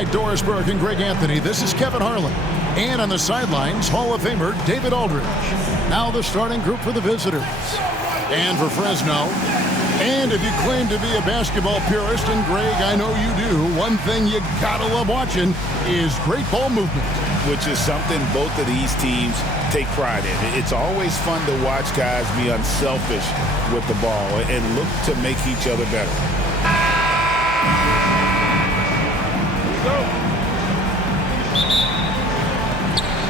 Alongside Doris Burke and Greg Anthony, this is Kevin Harlan. And on the sidelines, Hall of Famer David Aldridge. Now the starting group for the visitors. And for Fresno. And if you claim to be a basketball purist, and Greg, I know you do, one thing you gotta love watching is great ball movement. Which is something both of these teams take pride in. It's always fun to watch guys be unselfish with the ball and look to make each other better.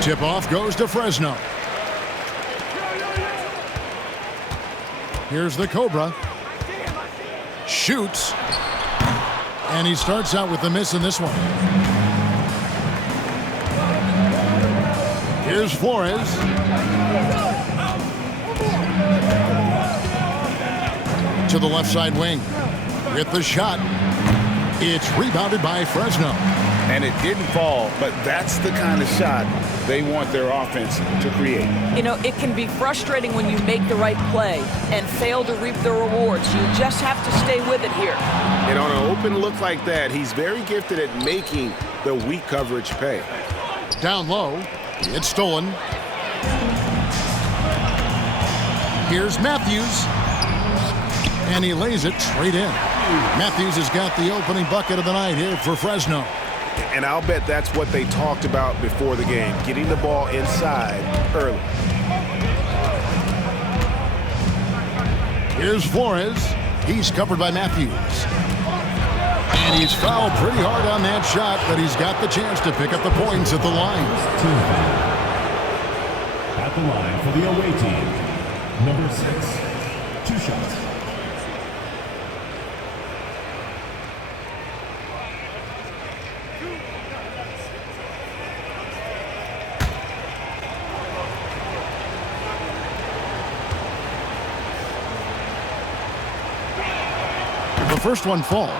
Tip-off goes to Fresno. Here's the Cobra. Shoots. And he starts out with the miss in this one. Here's Flores. To the left side wing. With the shot. It's rebounded by Fresno. And it didn't fall, but that's the kind of shot they want their offense to create. You know, it can be frustrating when you make the right play and fail to reap the rewards. You just have to stay with it here. And on an open look like that, he's very gifted at making the weak coverage pay. Down low. It's stolen. Here's Matthews. And he lays it straight in. Matthews has got the opening bucket of the night here for Fresno. And I'll bet that's what they talked about before the game, getting the ball inside early. Here's Flores. He's covered by Matthews. And he's fouled pretty hard on that shot, but he's got the chance to pick up the points at the line. At the line for the away team, number 6, 2 shots. The first one falls.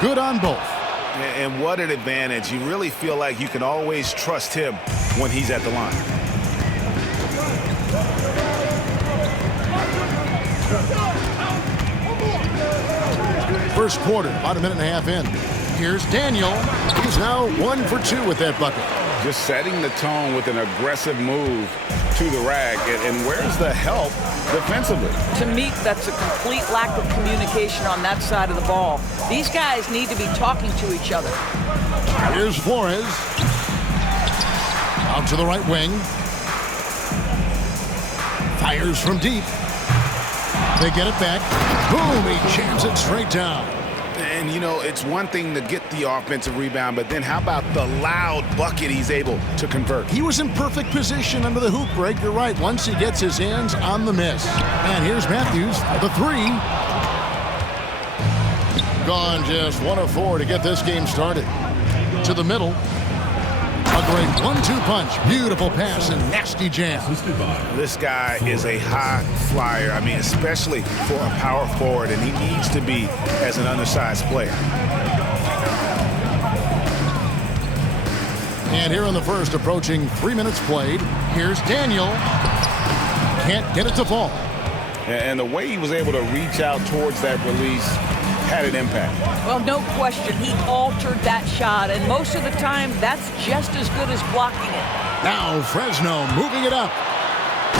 Good on both. And what an advantage. You really feel like you can always trust him when he's at the line. First quarter, about a minute and a half in. Here's Daniel. He's now 1 for 2 with that bucket. Just setting the tone with an aggressive move to the rack. And where's the help defensively? To me, that's a complete lack of communication on that side of the ball. These guys need to be talking to each other. Here's Flores. Out to the right wing. Fires from deep. They get it back. Boom, he jams it straight down. And, you know, it's one thing to get the offensive rebound, but then how about the loud bucket he's able to convert? He was in perfect position under the hoop break. You're right, once he gets his hands on the miss. And here's Matthews for the 3. Gone just 1 of 4 to get this game started. To the middle. A great 1-2 punch. Beautiful pass and nasty jam. This guy is a high flyer. I mean, especially for a power forward, and he needs to be as an undersized player. And here in the first, approaching 3 minutes played. Here's Daniel. Can't get it to fall. And the way he was able to reach out towards that release had an impact. Well, no question, he altered that shot, and most of the time, that's just as good as blocking it. Now Fresno moving it up.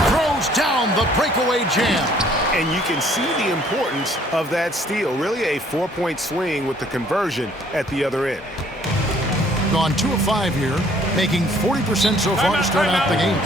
Throws down the breakaway jam. And you can see the importance of that steal. Really a 4-point swing with the conversion at the other end. Gone 2 of 5 here, making 40% so far to start out the game.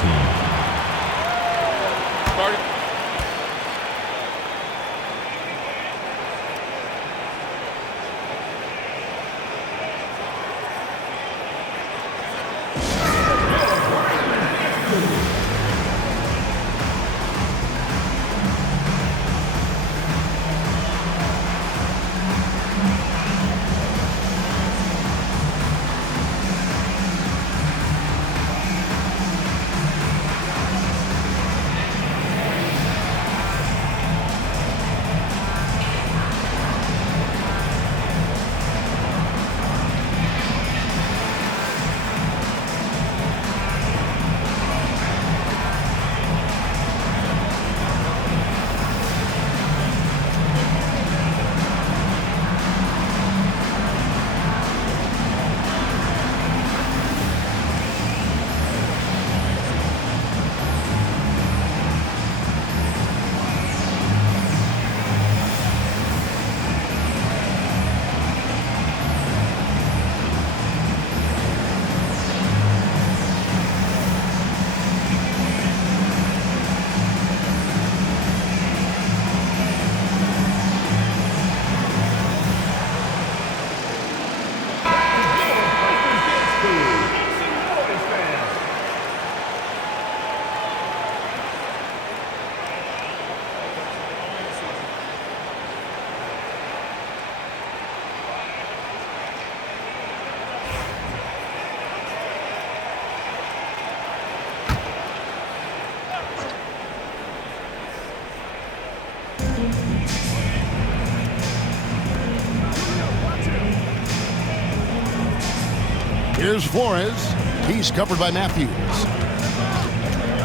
Here's Flores. He's covered by Matthews.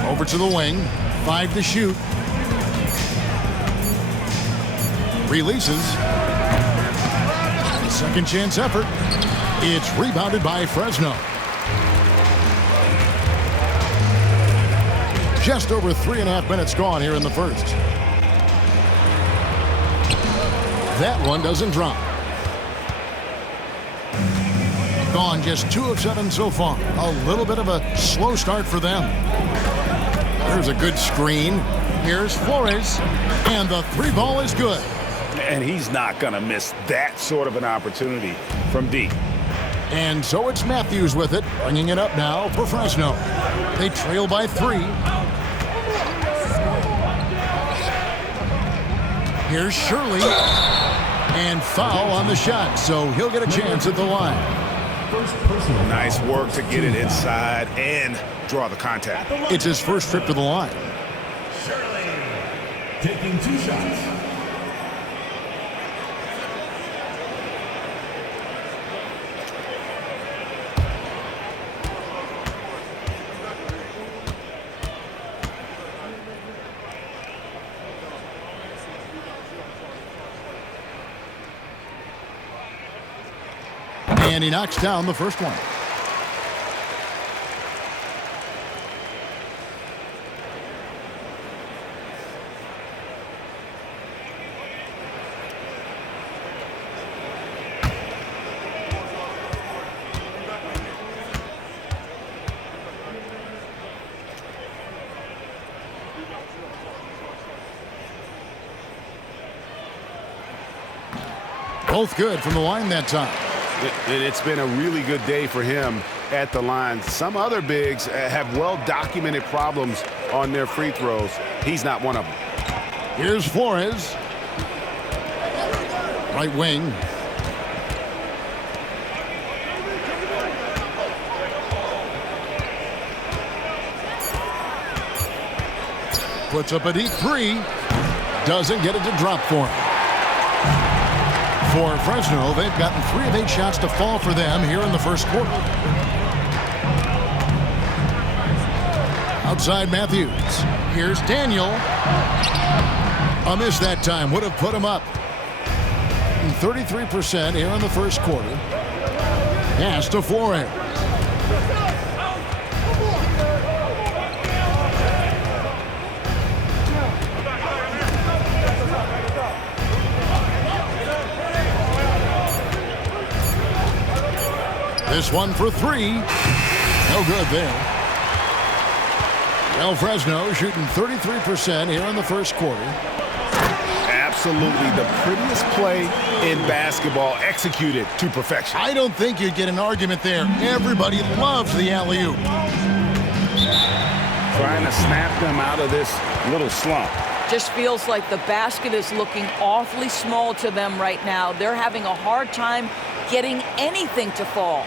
Over to the wing. 5 to shoot. Releases. Second chance effort. It's rebounded by Fresno. Just over 3.5 minutes gone here in the first. That one doesn't drop. Gone just 2 of 7 so far. A little bit of a slow start for them. There's a good screen. Here's Flores. And the 3 ball is good. And he's not going to miss that sort of an opportunity from deep. And so it's Matthews with it, bringing it up now for Fresno. They trail by 3. Here's Shirley. And foul on the shot, so he'll get a chance at the line. Nice work to get it inside and draw the contact. It's his first trip to the line. Shirley taking 2 shots. And he knocks down the first one. Both good from the line that time. It's been a really good day for him at the line. Some other bigs have well-documented problems on their free throws. He's not one of them. Here's Flores. Right wing. Puts up a deep 3. Doesn't get it to drop for him. For Fresno, they've gotten 3 of 8 shots to fall for them here in the first quarter. Outside Matthews. Here's Daniel. A miss that time. Would have put him up. 33% here in the first quarter. Pass to Flores. This one for 3. No good there. Well, Fresno shooting 33% here in the first quarter. Absolutely the prettiest play in basketball, executed to perfection. I don't think you'd get an argument there. Everybody loves the alley-oop. Trying to snap them out of this little slump. Just feels like the basket is looking awfully small to them right now. They're having a hard time getting anything to fall.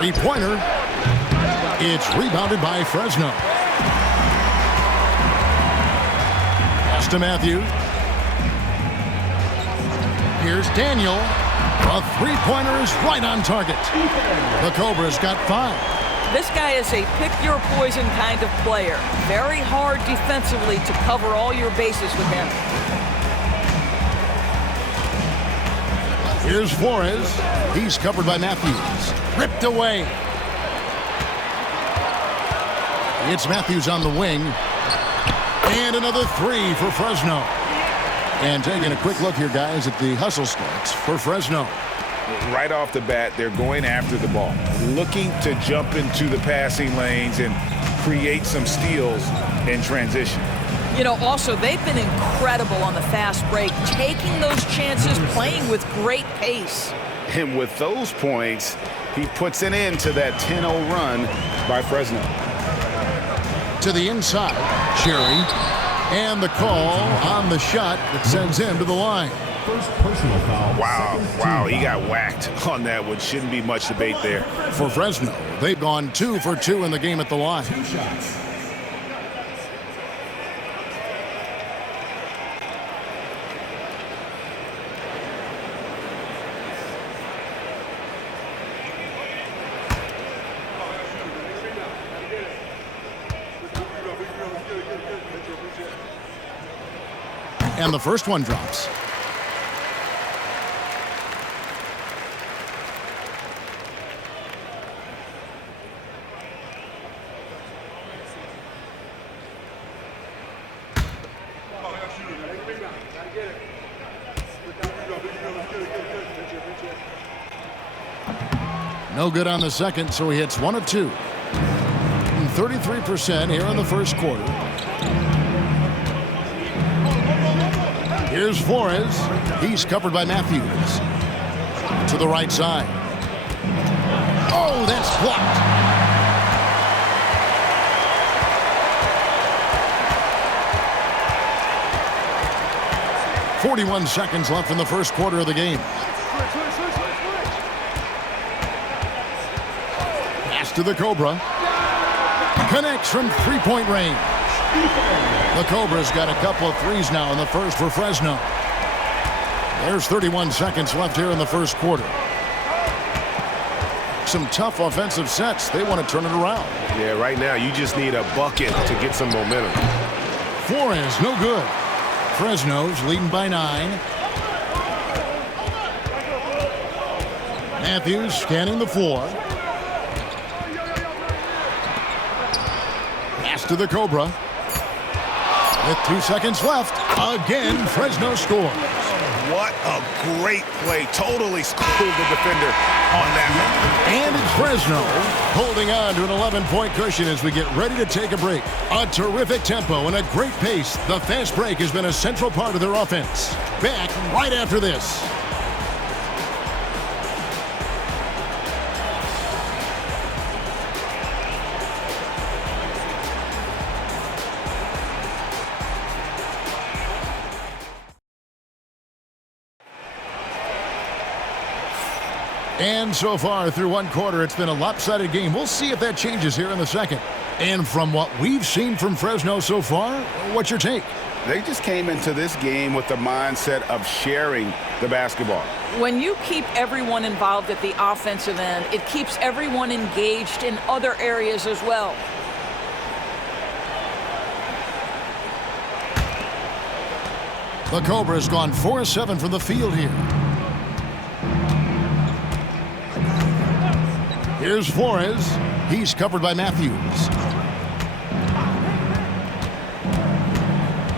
Three-pointer. It's rebounded by Fresno. Pass to Matthews. Here's Daniel. A three-pointer is right on target. The Cobras got 5. This guy is a pick-your-poison kind of player. Very hard defensively to cover all your bases with him. Here's Flores. He's covered by Matthews. Ripped away. It's Matthews on the wing. And another three for Fresno. And taking a quick look here, guys, at the hustle stats for Fresno. Right off the bat, they're going after the ball, looking to jump into the passing lanes and create some steals in transition. You know, also, they've been incredible on the fast break, taking those chances, playing with great pace. And with those points, he puts an end to that 10-0 run by Fresno. To the inside, Cherry. And the call on the shot that sends him to the line. First personal foul. Wow, he got whacked on that one. Shouldn't be much debate there. For Fresno, they've gone 2 for 2 in the game at the line. 2 shots. And the first one drops. No good on the second, so he hits 1 of 2. 33% here in the first quarter. Here's Flores. He's covered by Matthews. To the right side. Oh, that's blocked. .41 seconds left in the first quarter of the game. Pass to the Cobra. Connects from three-point range. The Cobras got a couple of threes now in the first for Fresno. There's 31 seconds left here in the first quarter. Some tough offensive sets. They want to turn it around. Yeah, right now you just need a bucket to get some momentum. Flores, no good. Fresno's leading by 9. Matthews scanning the floor. Pass to the Cobra. With 2 seconds left, again, Fresno scores. What a great play. Totally schooled the defender on that one. And it's Fresno holding on to an 11-point cushion as we get ready to take a break. A terrific tempo and a great pace. The fast break has been a central part of their offense. Back right after this. And so far through one quarter, it's been a lopsided game. We'll see if that changes here in the second. And from what we've seen from Fresno so far, what's your take? They just came into this game with the mindset of sharing the basketball. When you keep everyone involved at the offensive end, it keeps everyone engaged in other areas as well. The Cobra's gone 4-7 from the field here. Here's Flores. He's covered by Matthews.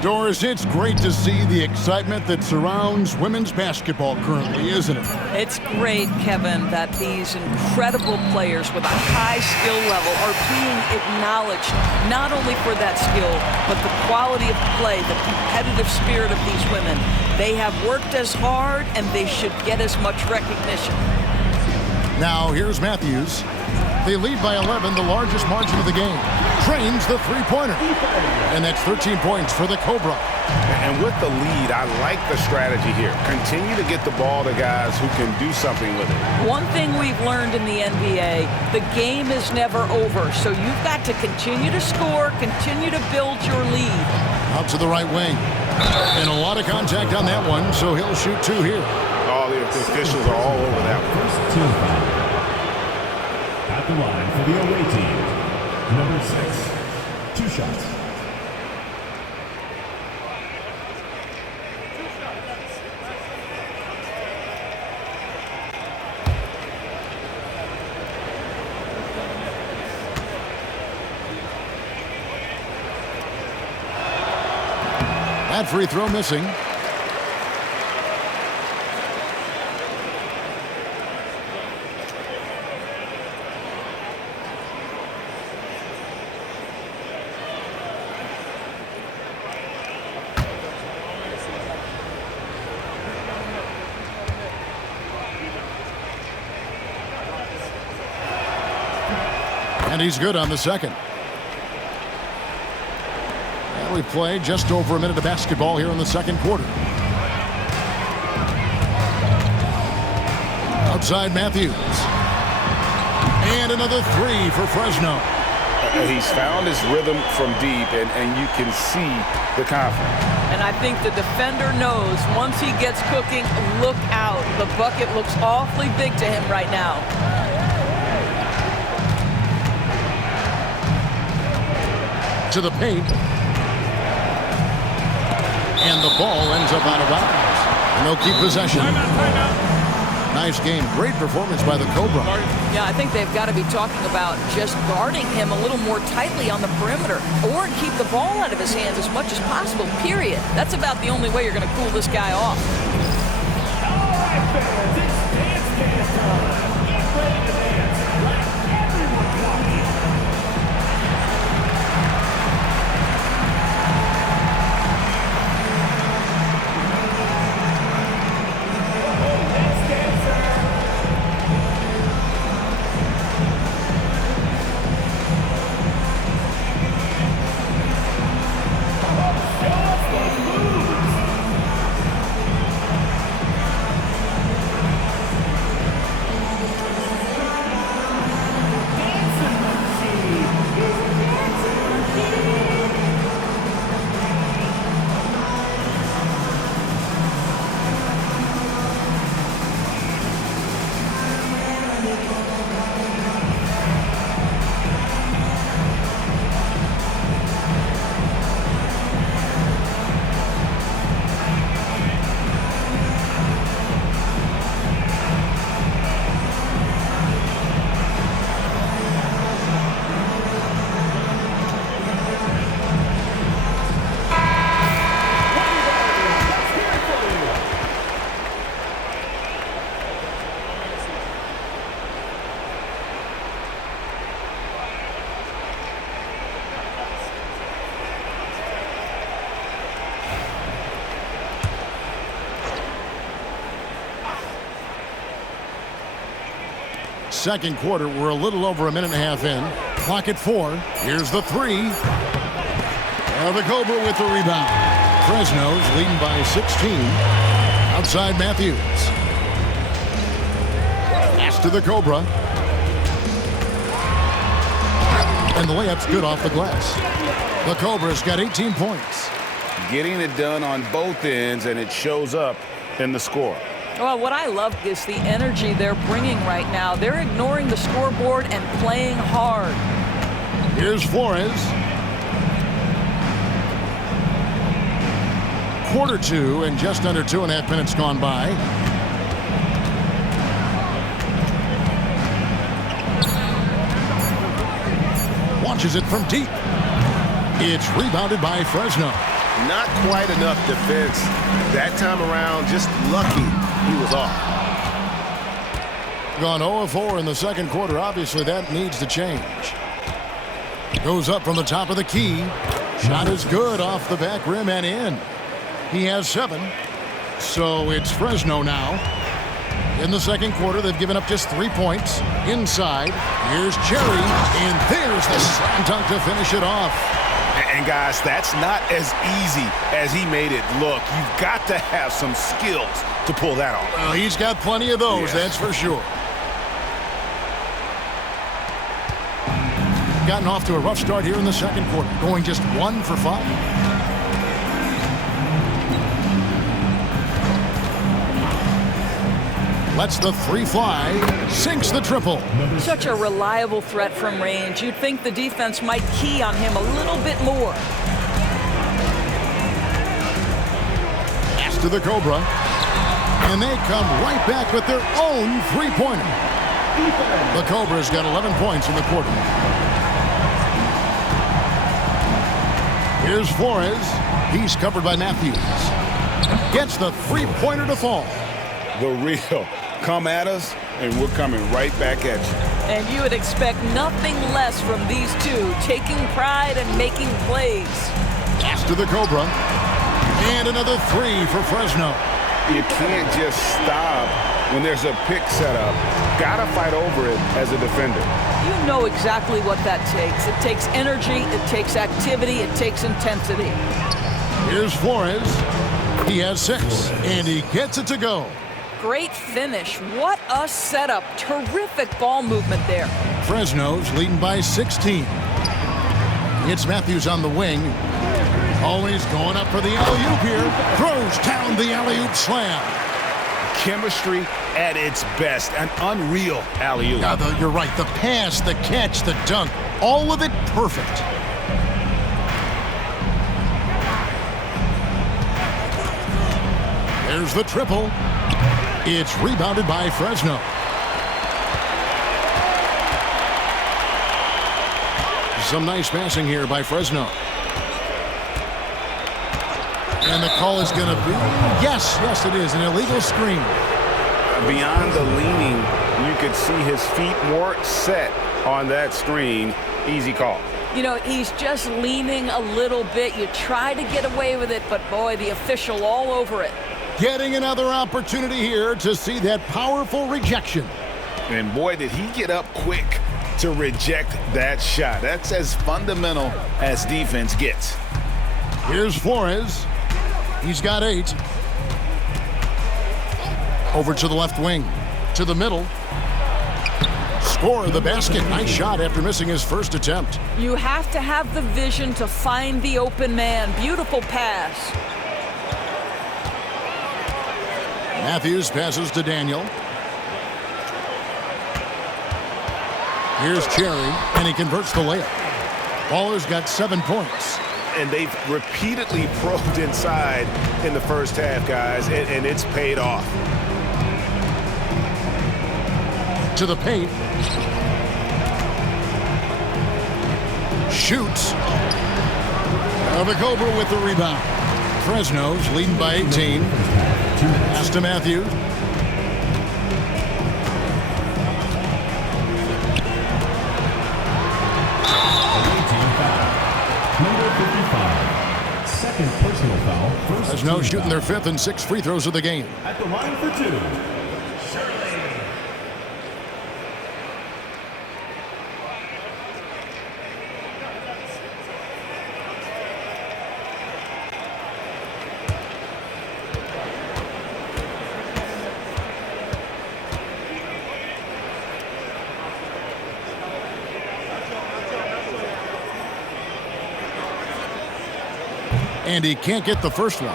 Doris, it's great to see the excitement that surrounds women's basketball currently, isn't it? It's great, Kevin, that these incredible players with a high skill level are being acknowledged, not only for that skill, but the quality of play, the competitive spirit of these women. They have worked as hard, and they should get as much recognition. Now, here's Matthews. They lead by 11, the largest margin of the game. Trains the three-pointer. And that's 13 points for the Cobra. And with the lead, I like the strategy here. Continue to get the ball to guys who can do something with it. One thing we've learned in the NBA, the game is never over. So you've got to continue to score, continue to build your lead. Out to the right wing. And a lot of contact on that one, so he'll shoot 2 here. Oh, the officials are all over that one. First team foul. At the line for the away team, number 6, 2 shots. That free throw missing. And he's good on the second. And we play just over a minute of basketball here in the second quarter. Outside Matthews. And another 3 for Fresno. He's found his rhythm from deep, and you can see the confidence. And I think the defender knows once he gets cooking, look out. The bucket looks awfully big to him right now. To the paint. And the ball ends up out of bounds. And they'll keep possession. Nice game. Great performance by the Cobra. Yeah, I think they've got to be talking about just guarding him a little more tightly on the perimeter or keep the ball out of his hands as much as possible, period. That's about the only way you're going to cool this guy off. All right, fans, it's dance time. Get ready to dance like everyone's watching. Second quarter, we're a little over a minute and a half in. Clock at 4. Here's the 3. The Cobra with the rebound. Fresno's leading by 16. Outside Matthews. Pass to the Cobra. And the layup's good off the glass. The Cobra's got 18 points. Getting it done on both ends, and it shows up in the score. Well, what I love is the energy they're bringing right now. They're ignoring the scoreboard and playing hard. Here's Flores. Quarter 2 and just under 2.5 minutes gone by. Launches it from deep. It's rebounded by Fresno. Not quite enough defense that time around. Just lucky he was off. Gone 0-4 in the second quarter. Obviously, that needs to change. Goes up from the top of the key. Shot is good off the back rim and in. He has 7. So it's Fresno now. In the second quarter, they've given up just 3 points. Inside, here's Cherry, and there's the slam dunk to finish it off. And guys, that's not as easy as he made it look. You've got to have some skills to pull that off. Well, he's got plenty of those, that's for sure. Gotten off to a rough start here in the second quarter, going just 1 for 5. Lets the three fly, sinks the triple. Such a reliable threat from range. You'd think the defense might key on him a little bit more. Pass to the Cobra, and they come right back with their own three-pointer. The Cobra's got 11 points in the quarter. Here's Flores. He's covered by Matthews. Gets the three-pointer to fall. The real come at us, and we're coming right back at you. And you would expect nothing less from these two, taking pride and making plays. Pass to the Cobra. And another three for Fresno. You can't just stop when there's a pick set up. Gotta fight over it as a defender. You know exactly what that takes. It takes energy, it takes activity, it takes intensity. Here's Flores. He has 6, and he gets it to go. Great finish. What a setup. Terrific ball movement there. Fresno's leading by 16. It's Matthews on the wing. Always going up for the alley-oop here. Throws down the alley-oop slam. Chemistry at its best. An unreal alley-oop. Yeah, you're right. The pass, the catch, the dunk. All of it perfect. There's the triple. It's rebounded by Fresno. Some nice passing here by Fresno. And the call is going to be, yes, it is, an illegal screen. Beyond the leaning, you could see his feet more set on that screen. Easy call. You know, he's just leaning a little bit. You try to get away with it, but boy, the official all over it. Getting another opportunity here to see that powerful rejection. And boy, did he get up quick to reject that shot. That's as fundamental as defense gets. Here's Flores. He's got 8. Over to the left wing. To the middle. Score the basket. Nice shot after missing his first attempt. You have to have the vision to find the open man. Beautiful pass. Matthews passes to Daniel. Here's Cherry, and he converts the layup. Baller's got 7 points. And they've repeatedly probed inside in the first half, guys, and it's paid off. To the paint. Shoots. The Cobra with the rebound. Fresno's leading by 18. Pass to Matthews. Number 55. Second personal foul. Fresno shooting their 5th and 6th free throws of the game. At the line for 2. And he can't get the first one.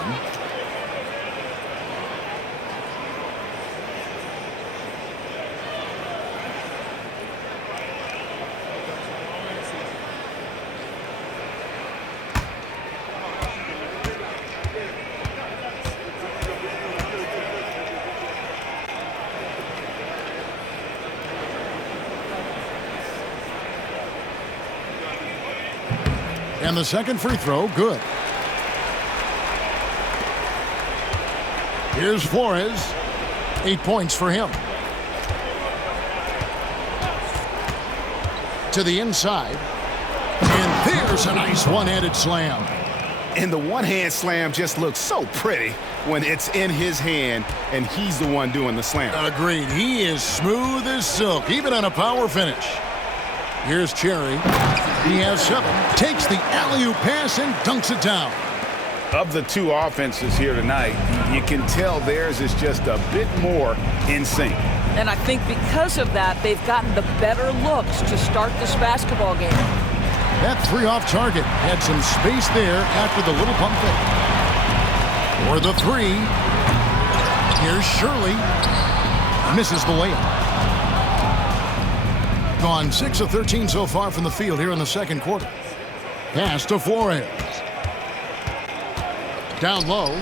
And the second free throw, good. Here's Flores. 8 points for him. To the inside. And there's a nice one-handed slam. And the one-hand slam just looks so pretty when it's in his hand and he's the one doing the slam. Agreed. He is smooth as silk, even on a power finish. Here's Cherry. He has 7. Takes the alley-oop pass and dunks it down. Of the two offenses here tonight, you can tell theirs is just a bit more in sync. And I think because of that, they've gotten the better looks to start this basketball game. That 3 off target had some space there after the little pump fake. For the 3. Here's Shirley. Misses the layup. Gone 6 of 13 so far from the field here in the second quarter. Pass to Flores. Down low.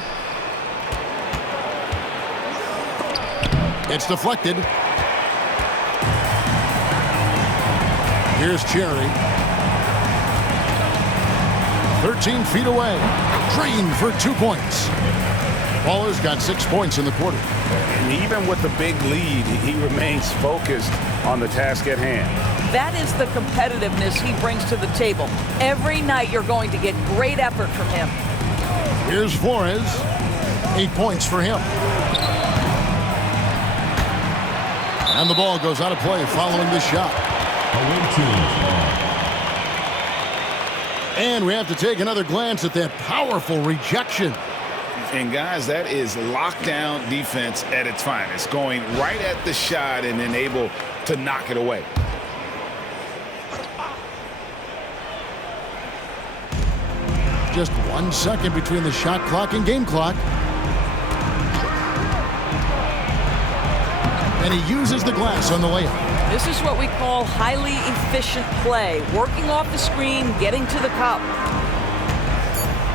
It's deflected. Here's Cherry. 13 feet away. Drained for 2 points. Baller's got 6 points in the quarter. And even with the big lead, he remains focused on the task at hand. That is the competitiveness he brings to the table. Every night you're going to get great effort from him. Here's Flores. 8 points for him. And the ball goes out of play following the shot. And we have to take another glance at that powerful rejection. And guys, that is lockdown defense at its finest. Going right at the shot and then able to knock it away. Just 1 second between the shot clock and game clock. And he uses the glass on the layup. This is what we call highly efficient play. Working off the screen, getting to the cup.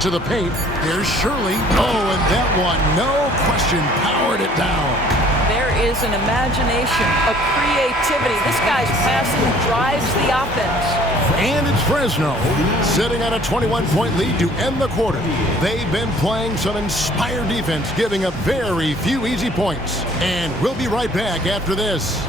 To the paint. Here's Shirley. Oh, and that one, no question, powered it down. There is an imagination, a creativity. This guy's passing drives the offense. And it's Fresno sitting on a 21-point lead to end the quarter. They've been playing some inspired defense, giving up very few easy points. And we'll be right back after this.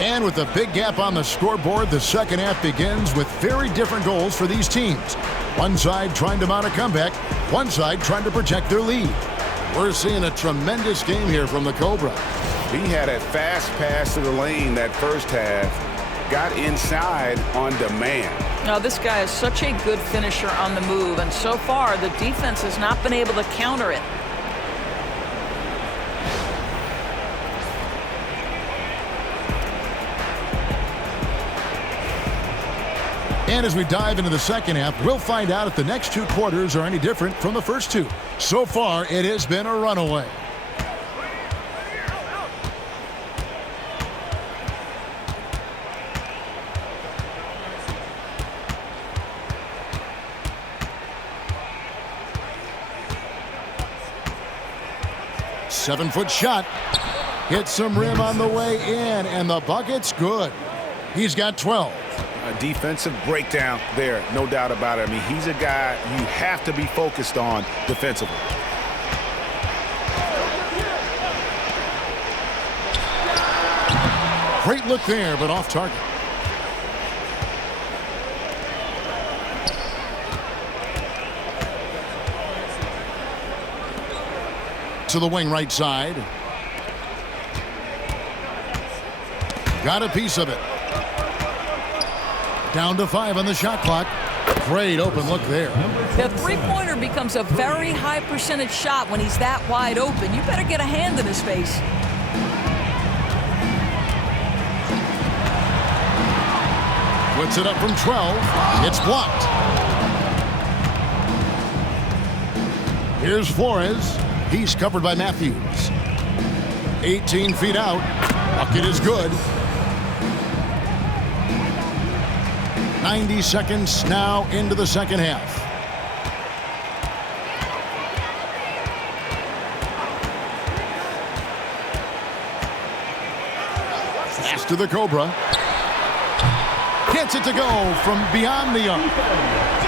And with a big gap on the scoreboard, the second half begins with very different goals for these teams. One side trying to mount a comeback, one side trying to protect their lead. We're seeing a tremendous game here from the Cobra. He had a fast pass to the lane that first half, got inside on demand. Now, this guy is such a good finisher on the move, and so far the defense has not been able to counter it. And as we dive into the second half, we'll find out if the next 2 quarters are any different from the first 2. So far, it has been a runaway. Seven-foot shot. Hits some rim on the way in, and the bucket's good. He's got 12. A defensive breakdown there, no doubt about it. I mean, he's a guy you have to be focused on defensively. Great look there, but off target. To the wing right side. Got a piece of it. Down to 5 on the shot clock. Great open look there. The three-pointer becomes a very high percentage shot when he's that wide open. You better get a hand in his face. Puts it up from 12. It's blocked. Here's Flores. He's covered by Matthews. 18 feet out. Bucket is good. 90 seconds now into the second half. Pass to the Cobra. Gets it to go from beyond the arc.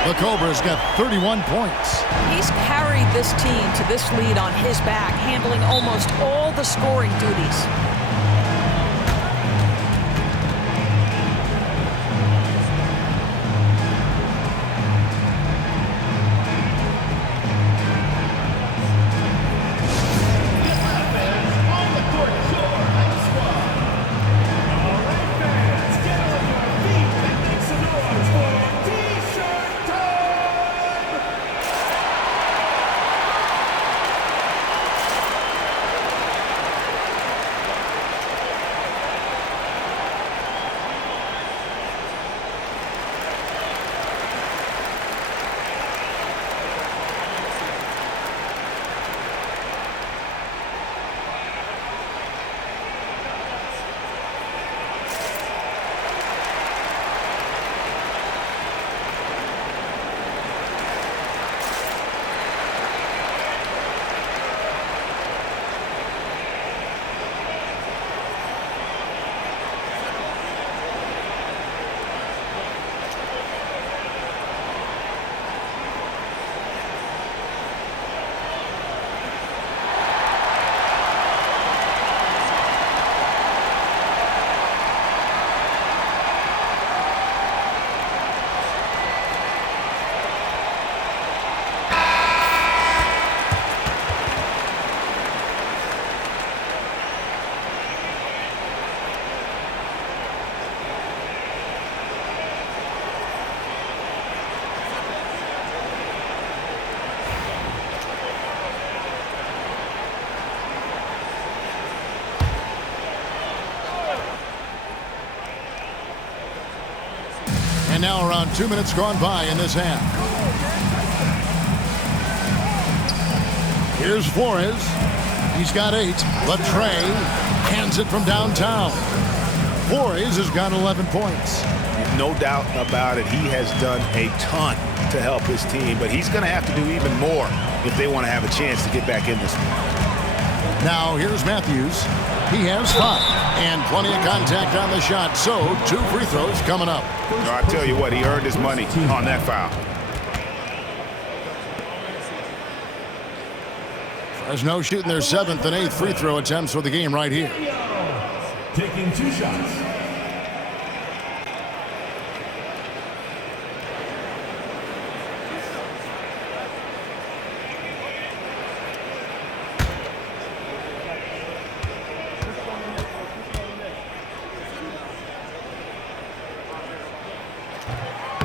The Cobra's got 31 points. He's carried this team to this lead on his back, handling almost all the scoring duties. And now around 2 minutes gone by in this half. Here's Flores. He's got 8. But Trey hands it from downtown. Flores has got 11 points. No doubt about it. He has done a ton to help his team, but he's going to have to do even more if they want to have a chance to get back in this one. Now here's Matthews. He has 5 and plenty of contact on the shot. So 2 free throws coming up. I tell you what, he earned his money on that foul. Fresno shooting their 7th and 8th free throw attempts for the game right here. Taking 2 shots.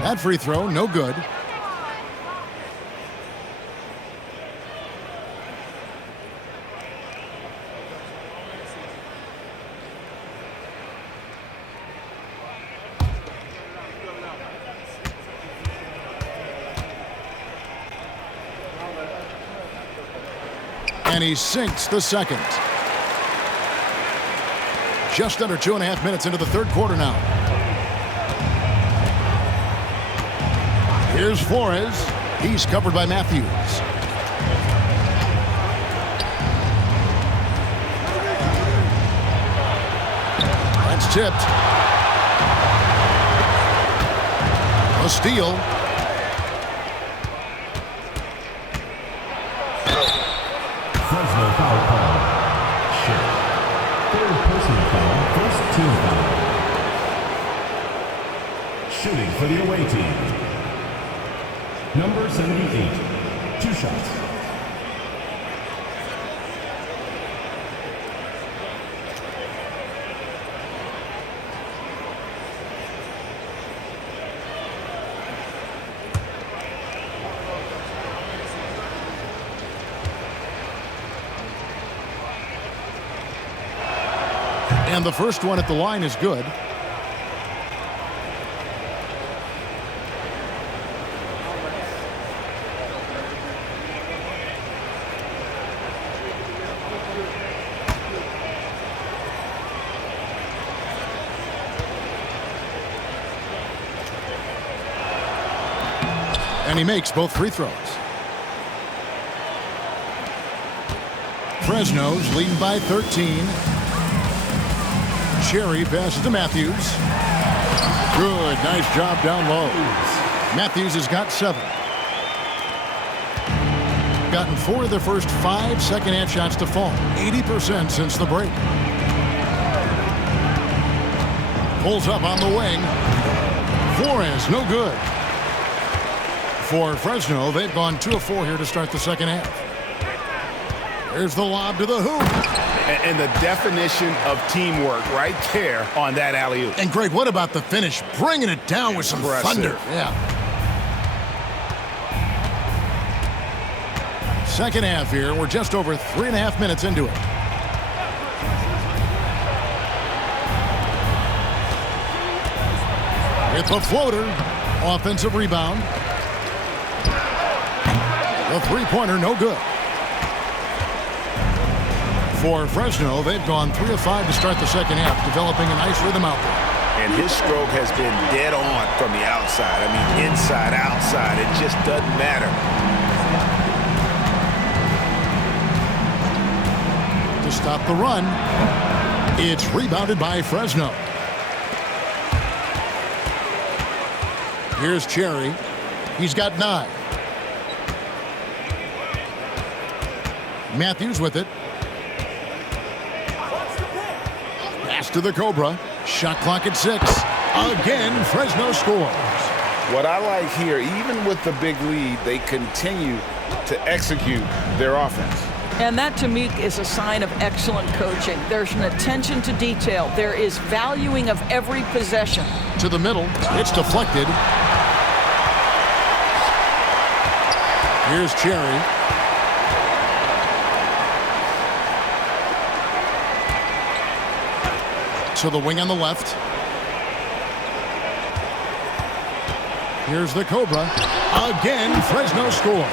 That free throw, no good. And he sinks the second. Just under 2.5 minutes into the third quarter now. Here's Flores. He's covered by Matthews. That's tipped. A steal. Fresno foul call. Shit. Third personal foul. First team foul. Shooting for the away team. Number 78. 2 shots. And the first one at the line is good. And he makes both free throws. Fresno's leading by 13. Cherry passes to Matthews. Good, nice job down low. Matthews has got 7. Gotten 4 of the first 5 second-half shots to fall. 80% since the break. Pulls up on the wing. Flores, no good. For Fresno, they've gone 2 of 4 here to start the second half. There's the lob to the hoop. And the definition of teamwork right there on that alley-oop. And Greg, what about the finish? Bringing it down with some thunder. Yeah. Second half here. We're just over 3.5 minutes into it. With the floater. Offensive rebound. The three-pointer, no good. For Fresno, they've gone 3 of 5 to start the second half, developing a nice rhythm out there. And his stroke has been dead on from the outside. I mean, inside, outside, it just doesn't matter. To stop the run, it's rebounded by Fresno. Here's Cherry. He's got 9. Matthews with it. Pass to the Cobra. Shot clock at 6. Again, Fresno scores. What I like here, even with the big lead, they continue to execute their offense. And that, to me, is a sign of excellent coaching. There's an attention to detail. There is valuing of every possession. To the middle. It's deflected. Here's Cherry. To the wing on the left. Here's the Cobra. Again, Fresno scores.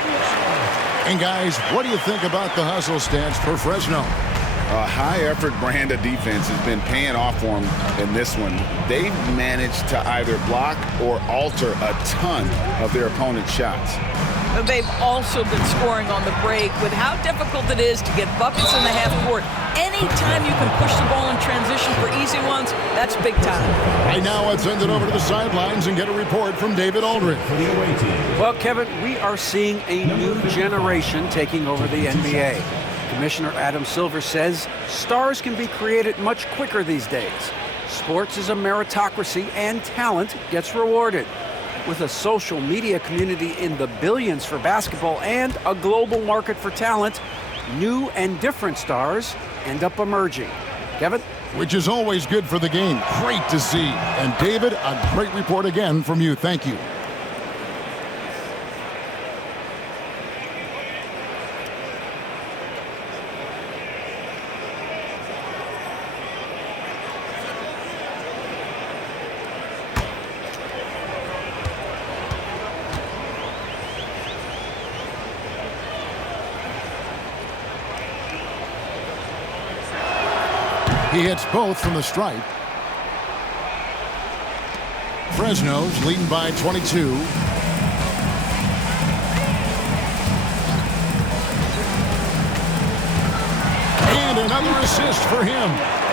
And guys, what do you think about the hustle stats for Fresno? A high-effort brand of defense has been paying off for them in this one. They've managed to either block or alter a ton of their opponent's shots. They've also been scoring on the break with how difficult it is to get buckets in the half court. Anytime you can push the ball in transition for easy ones, that's big time. Right now, let's send it over to the sidelines and get a report from David Aldridge. Well, Kevin, we are seeing a new generation taking over the NBA. Commissioner Adam Silver says stars can be created much quicker these days. Sports is a meritocracy and talent gets rewarded. With a social media community in the billions for basketball and a global market for talent, new and different stars end up emerging. Kevin? Which is always good for the game. Great to see. And David, a great report again from you. Thank you. He hits both from the stripe. Fresno's leading by 22. And another assist for him.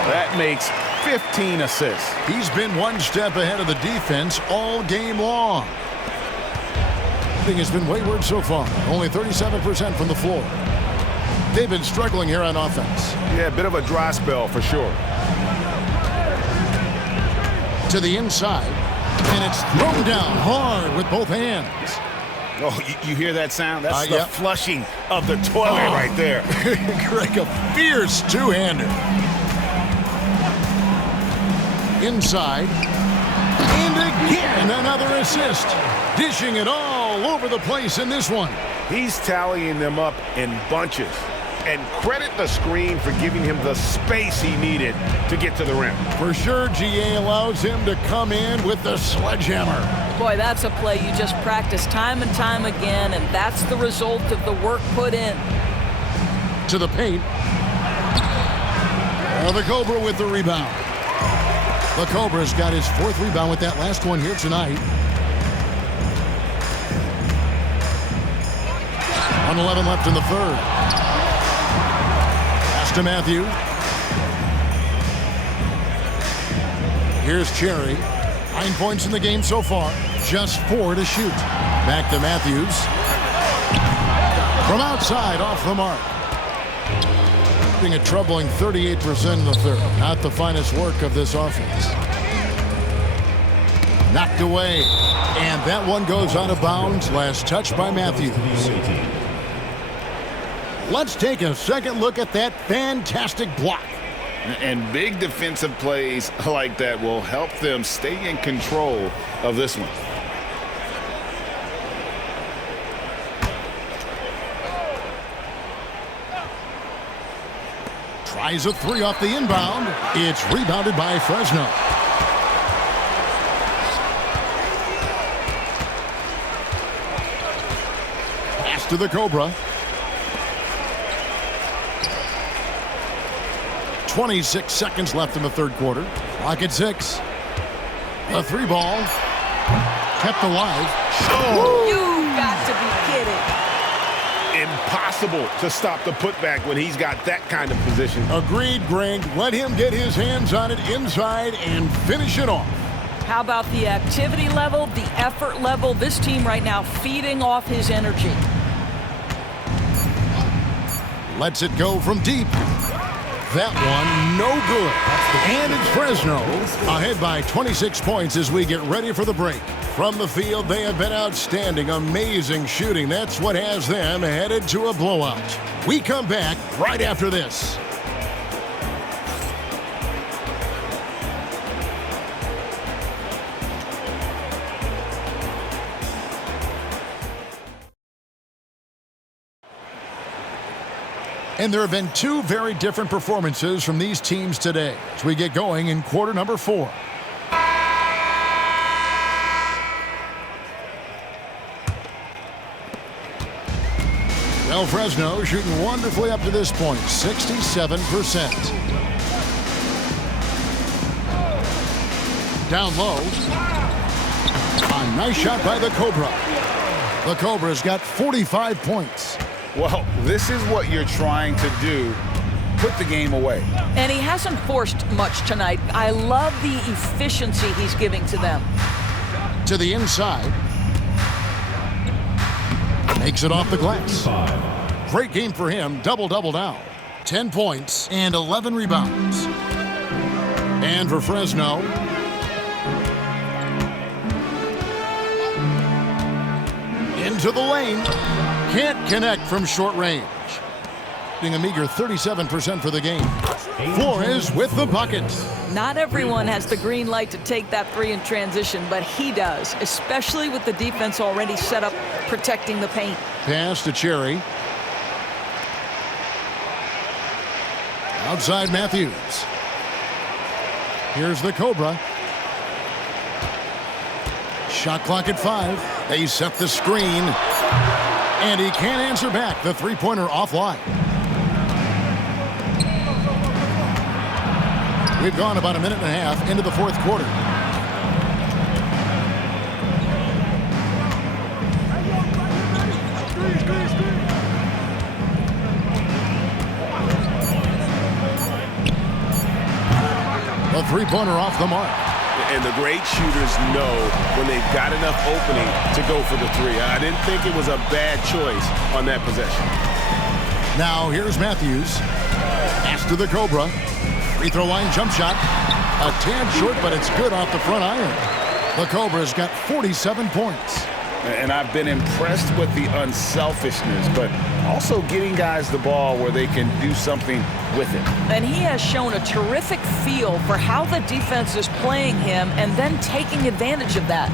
That makes 15 assists. He's been one step ahead of the defense all game long. Shooting has been wayward so far. Only 37% from the floor. They've been struggling here on offense. Yeah, a bit of a dry spell for sure. To the inside, and it's thrown down hard with both hands. Oh, you hear that sound? That's the yep. flushing of the toilet right there. Greg, a fierce two-hander. Inside, and again another assist. Dishing it all over the place in this one. He's tallying them up in bunches. And credit the screen for giving him the space he needed to get to the rim. For sure, GA allows him to come in with the sledgehammer. Boy, that's a play you just practice time and time again, and that's the result of the work put in. To the paint. The Cobra with the rebound. The Cobra's got his 4th rebound with that last one here tonight. 1:11 left in the third. Pass to Matthew. Here's Cherry. 9 points in the game so far. Just 4 to shoot. Back to Matthews. From outside, off the mark. Being a troubling 38% in the third. Not the finest work of this offense. Knocked away. And that one goes out of bounds. Last touch by Matthews. Let's take a second look at that fantastic block. And big defensive plays like that will help them stay in control of this one. Tries a three off the inbound. It's rebounded by Fresno. Pass to the Cobra. 26 seconds left in the third quarter. Clock at 6. The three ball. Kept alive. Oh. You got to be kidding. Impossible to stop the putback when he's got that kind of position. Agreed, Greg. Let him get his hands on it inside and finish it off. How about the activity level, the effort level? This team right now feeding off his energy. Lets it go from deep. That one, no good. And it's Fresno ahead by 26 points as we get ready for the break. From the field, they have been outstanding, amazing shooting. That's what has them headed to a blowout. We come back right after this. And there have been two very different performances from these teams today as we get going in quarter number 4. Well, Fresno shooting wonderfully up to this point, 67%. Down low. A nice shot by the Cobra. The Cobra's got 45 points. Well, this is what you're trying to do. Put the game away. And he hasn't forced much tonight. I love the efficiency he's giving to them. To the inside. Makes it off the glass. Great game for him. Double-double now. 10 points and 11 rebounds. And for Fresno, into the lane. Can't connect from short range. Being a meager 37% for the game. Flores with the bucket. Not everyone has the green light to take that three in transition, but he does, especially with the defense already set up protecting the paint. Pass to Cherry. Outside Matthews. Here's the Cobra. Shot clock at 5. They set the screen. And he can't answer back. The three-pointer offline. We've gone about a minute and a half into the fourth quarter. The three-pointer off the mark. And the great shooters know when they've got enough opening to go for the three. I didn't think it was a bad choice on that possession. Now here's Matthews. Pass to the Cobra. Free throw line jump shot. A tad short, but it's good off the front iron. The Cobra's got 47 points. And I've been impressed with the unselfishness, but also getting guys the ball where they can do something with it. And he has shown a terrific feel for how the defense is playing him and then taking advantage of that.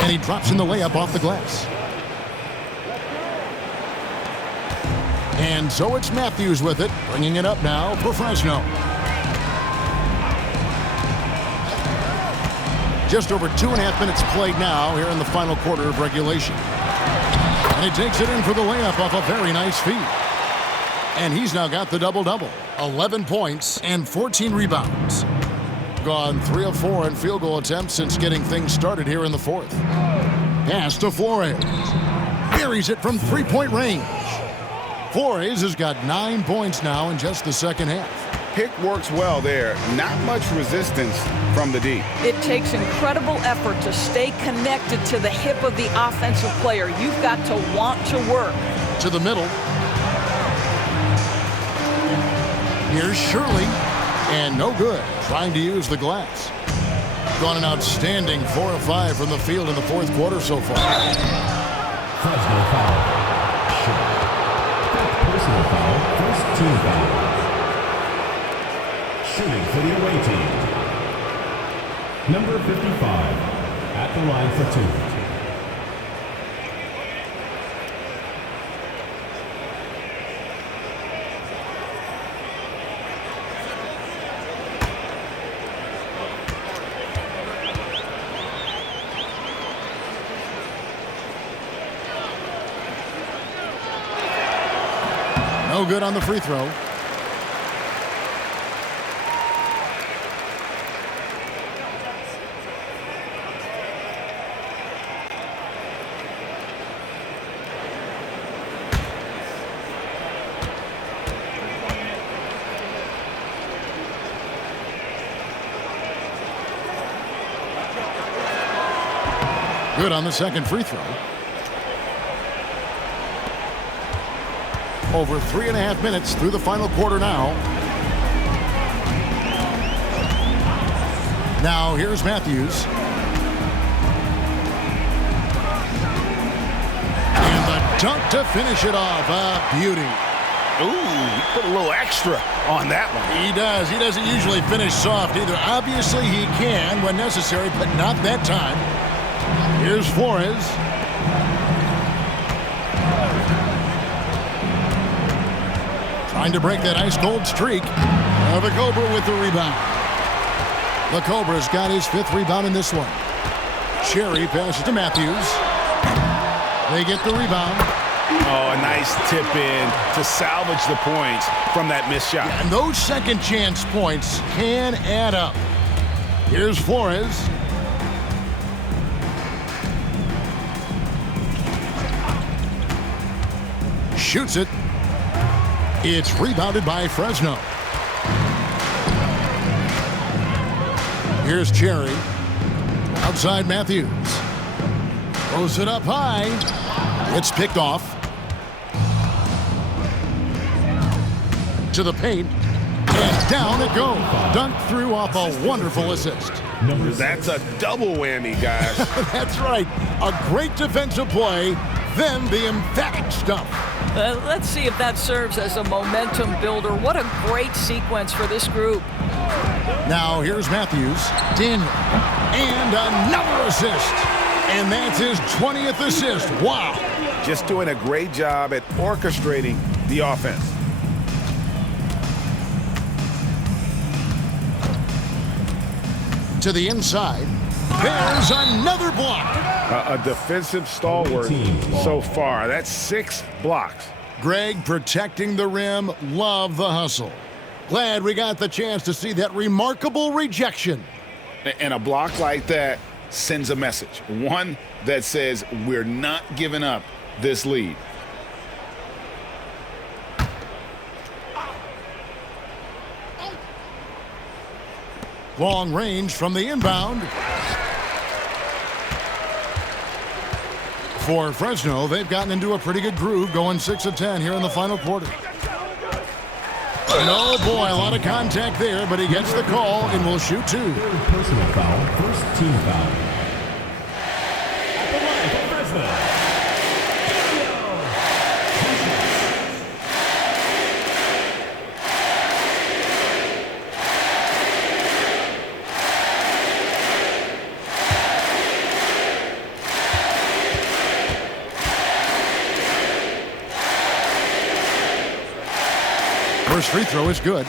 And he drops in the layup off the glass. And so it's Matthews with it, bringing it up now for Fresno. Just over 2.5 minutes played now here in the final quarter of regulation. And he takes it in for the layup off a very nice feed. And he's now got the double-double. 11 points and 14 rebounds. Gone 3 of 4 in field goal attempts since getting things started here in the fourth. Pass to Flores. Buries it from three-point range. Flores has got 9 points now in just the second half. Pick works well there. Not much resistance from the D. It takes incredible effort to stay connected to the hip of the offensive player. You've got to want to work. To the middle. Here's Shirley. And no good. Trying to use the glass. Gone an outstanding 4 of 5 from the field in the fourth quarter so far. Fresno foul. Personal foul. First team foul. Shooting for the away team. Number 55. At the line for 2. No good on the free throw. Good on the second free throw. Over 3.5 minutes through the final quarter now. Now here's Matthews. And the dunk to finish it off. A beauty. Ooh, he put a little extra on that one. He does. He doesn't usually finish soft either. Obviously he can when necessary, but not that time. Here's Flores. Trying to break that ice-cold streak. The Cobra with the rebound. The Cobra's got his 5th rebound in this one. Cherry passes to Matthews. They get the rebound. Oh, a nice tip in to salvage the points from that missed shot. Yeah, and those second chance points can add up. Here's Flores. Shoots it. It's rebounded by Fresno. Here's Cherry. Outside Matthews. Throws it up high. It's picked off. To the paint. And down it goes. Dunked through off a wonderful assist. That's a double whammy, guys. That's right. A great defensive play, then the emphatic stuff. Let's see if that serves as a momentum builder. What a great sequence for this group. Now here's Matthews. Daniel. And another assist. And that's his 20th assist. Wow. Just doing a great job at orchestrating the offense. To the inside. There's another block. A defensive stalwart so far. That's 6 blocks. Greg protecting the rim. Love the hustle. Glad we got the chance to see that remarkable rejection. And a block like that sends a message. One that says we're not giving up this lead. Long range from the inbound. For Fresno, they've gotten into a pretty good groove, going 6 of 10 here in the final quarter. And oh boy, a lot of contact there, but he gets the call and will shoot 2. Personal foul. First team foul. At the line for Fresno. First free throw is good.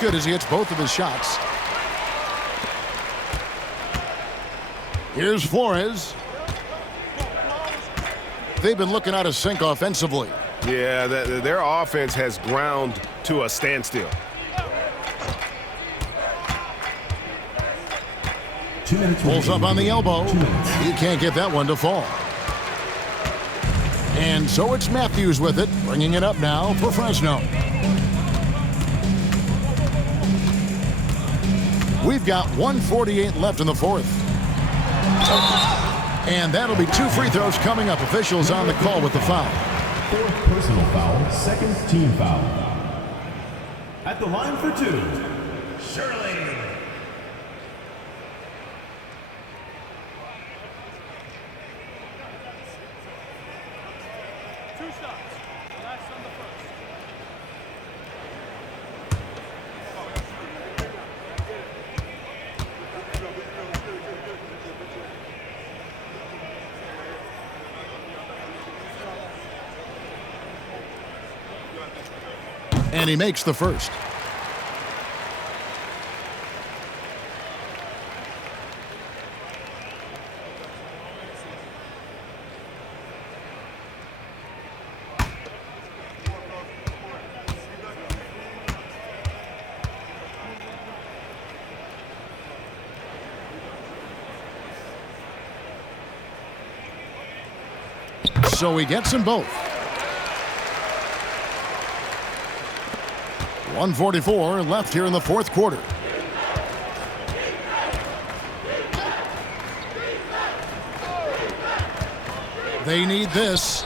good as he hits both of his shots. Here's Flores. They've been looking out of sync offensively. Yeah, their offense has ground to a standstill. Pulls up on the elbow. He can't get that one to fall. And so it's Matthews with it, bringing it up now for Fresno. We've got 1:48 left in the fourth. And that'll be 2 free throws coming up. Officials on the call with the foul. 4th personal foul, 2nd team foul. At the line for 2, Shirley. And he makes the first. So he gets them both. 1:44 left here in the fourth quarter. They need this.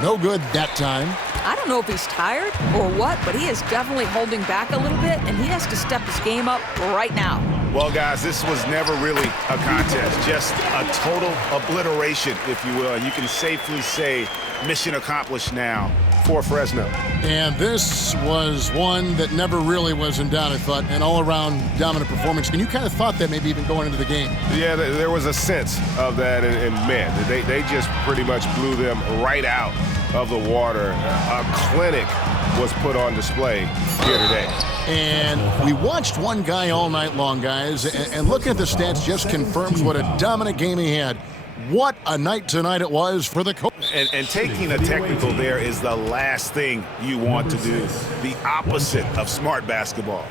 No good that time. I don't know if he's tired or what, but he is definitely holding back a little bit, and he has to step his game up right now. Well, guys, this was never really a contest, just a total obliteration, if you will. And you can safely say mission accomplished now for Fresno. And this was one that never really was in doubt, I thought, an all-around dominant performance. And you kind of thought that maybe even going into the game. Yeah, there was a sense of that, and man, they just pretty much blew them right out of the water. A clinic was put on display here today. And we watched one guy all night long, guys, and looking at the stats just confirms what a dominant game he had. What a night tonight it was for the coach. And taking a technical there is the last thing you want to do. The opposite of smart basketball.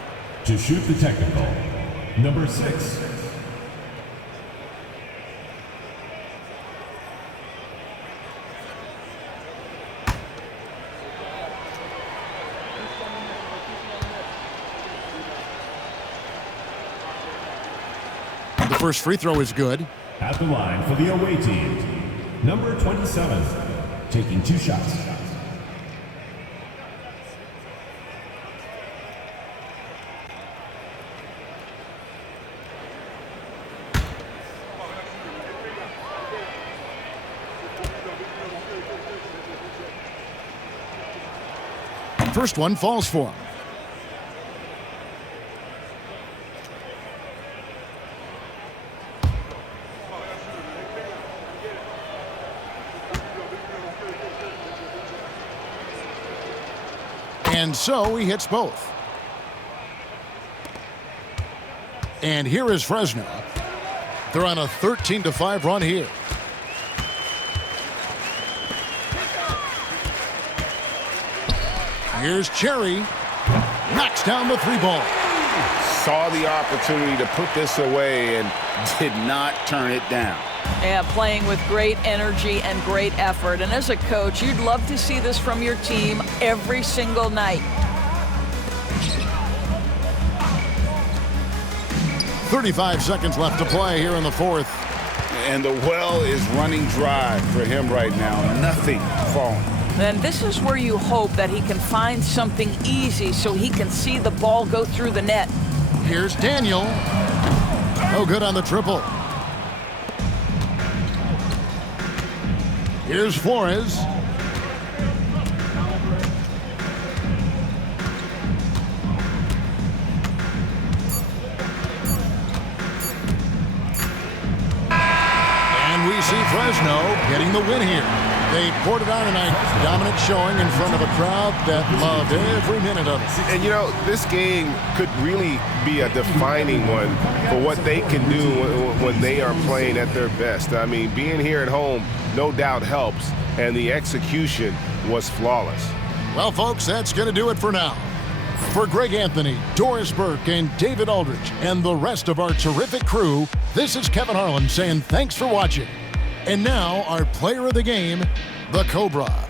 To shoot the technical, number 6. The first free throw is good. At the line for the away team, number 27, taking 2 shots. First one falls for him. And so he hits both. And here is Fresno. They're on a 13-5 run here. Here's Cherry. Knocks down the 3-ball. Saw the opportunity to put this away and did not turn it down. Yeah, playing with great energy and great effort. And as a coach, you'd love to see this from your team every single night. 35 seconds left to play here in the fourth. And the well is running dry for him right now. Nothing falling. And this is where you hope that he can find something easy so he can see the ball go through the net. Here's Daniel. No good on the triple. Here's Flores. And we see Fresno getting the win here. They poured it on tonight. Dominant showing in front of a crowd that loved every minute of it. And, you know, this game could really be a defining one for what they can do when they are playing at their best. I mean, being here at home no doubt helps, and the execution was flawless. Well, folks, that's going to do it for now. For Greg Anthony, Doris Burke, and David Aldridge, and the rest of our terrific crew, this is Kevin Harlan saying thanks for watching. And now, our player of the game, the Cobra.